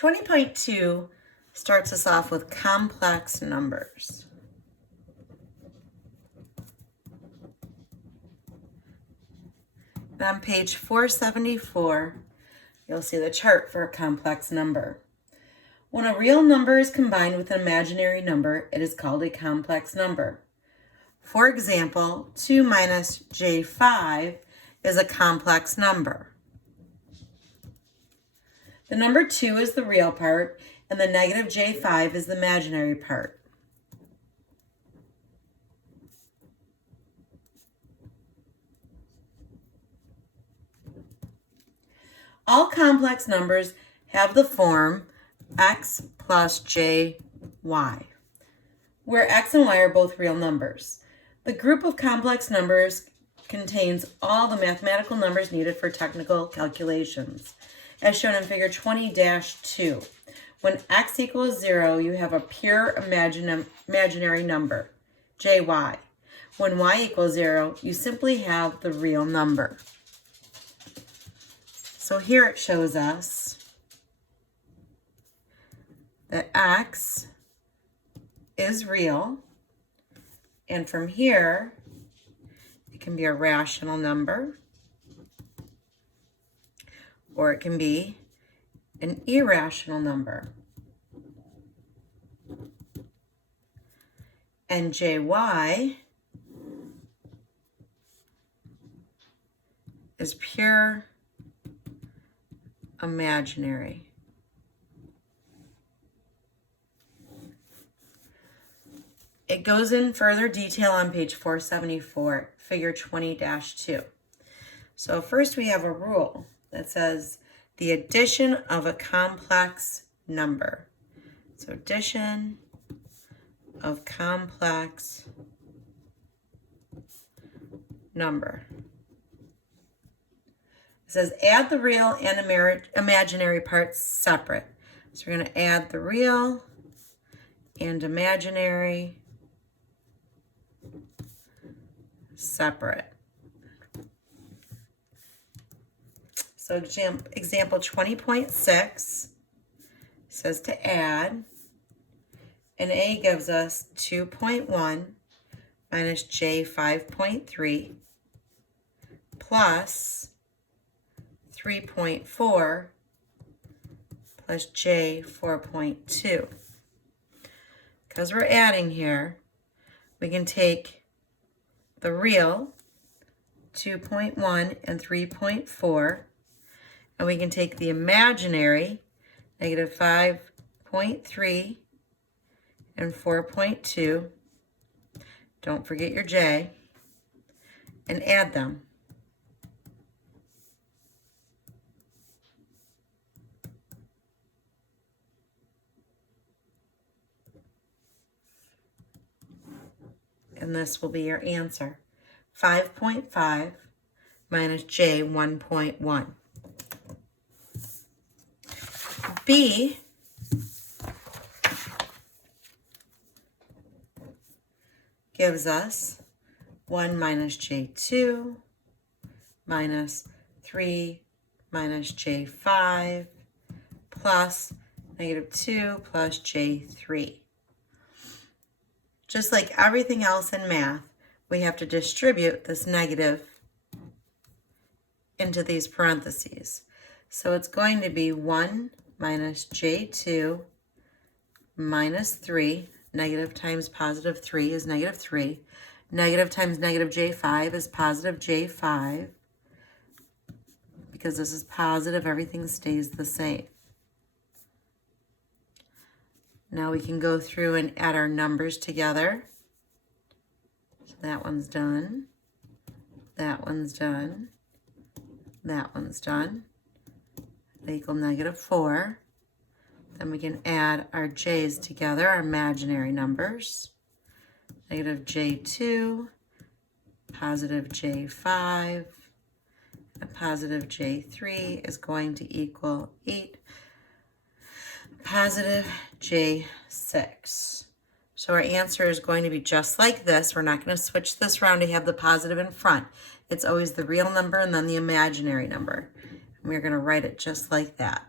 20.2 starts us off with complex numbers. And on page 474, you'll see the chart for a complex number. When a real number is combined with an imaginary number, it is called a complex number. For example, 2 minus j5 is a complex number. The number 2 is the real part, and the negative j5 is the imaginary part. All complex numbers have the form x plus jy, where x and y are both real numbers. The group of complex numbers contains all the mathematical numbers needed for technical calculations, as shown in figure 20-2. When x equals 0, you have a pure imaginary number, jy. When y equals 0, you simply have the real number. So here it shows us that x is real, and from here, it can be a rational number, or it can be an irrational number. And jy is pure imaginary. It goes in further detail on page 474, figure 20-2. So first we have a rule that says the addition of a complex number. So addition of complex number. It says add the real and imaginary parts separate. So we're going to add the real and imaginary separate. So example 20.6 says to add, and A gives us 2.1 minus J 5.3 plus 3.4 plus J 4.2. Because we're adding here, we can take the real 2.1 and 3.4, and we can take the imaginary negative 5.3 and 4.2, don't forget your J, and add them. And this will be your answer. 5.5 minus J 1.1. B gives us 1 minus J2 minus 3 minus J5 plus negative 2 plus J3. Just like everything else in math, we have to distribute this negative into these parentheses. So it's going to be 1 minus J2 minus 3. Negative times positive 3 is negative 3. Negative times negative J5 is positive J5. Because this is positive, everything stays the same. Now we can go through and add our numbers together. So that one's done. That one's done. That one's done. They equal negative 4. Then we can add our J's together, our imaginary numbers. Negative J2, positive J5, and positive J3 is going to equal 8. Positive J6. So our answer is going to be just like this. We're not going to switch this around to have the positive in front. It's always the real number and then the imaginary number. And we're going to write it just like that.